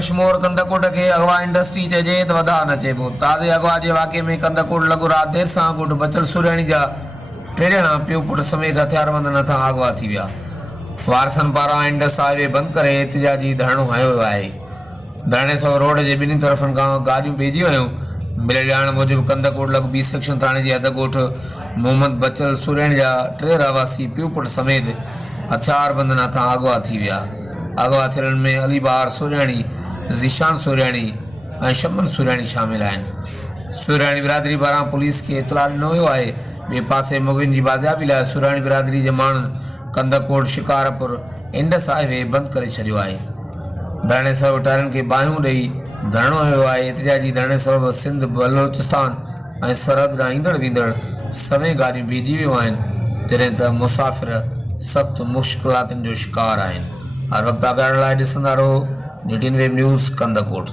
कश्मीर कंदकोट के अगवा इंडस्ट्री चइजे त वधा न चइबो। ताज़े अगवा जे वाक़े में कंदकोट लॻो राति देर सां ॻोठ बचल सुरियाणी जा 3 ॼणा पीउ पुट समेत हथियारबंद नथा अगवा थी विया। वारसनि पारां इंडस हाईवे बंदि करे एहतिजाजी धरणो हयो वियो आहे। धरणे सां रोड जे ॿिन्ही तरफ़नि खां गाॾियूं ॿेझी वियूं। मिलियल ॼाण मूजिबि कंदकोट लॻ बी सेक्शन थाणे जे अध ॻोठ मोहम्मद बचल सुरियाणी जा 3 रहवासी पीउ पुट समेत हथियारबंद नथा अगवा थी विया। अगवा थियलनि में अली बहार सुरियाणी, ज़ीशान सुरियाणी ऐं शमन सुरियाणी शामिल आहिनि। सुरियाणी बिरादरी पारां पुलिस खे इतला ॾिनो वियो आहे। ॿिए पासे मुग़ियुनि जी बाज़ियाबी लाइ सुरियाणी बिरादरी जे माण्हुनि कंदकोट शिकारपुर इंडस हाईवे बंदि करे छॾियो आहे। धरणे सबबि टायरनि खे बाहियूं ॾेई धरणो हयो आहे। एहतिजाजी धरणे सबबि सिंध बलोचिस्तान ऐं सरहद ॾांहुं ईंदड़ वेंदड़ सभई गाॾियूं बीहजी वियूं आहिनि, जॾहिं त मुसाफ़िर सख़्तु मुश्किलातुनि जो शिकार आहिनि। हर वक़्तु आगाहण लाइ ॾिसंदा रहो DTN वेब न्यूज़ कंदकोट।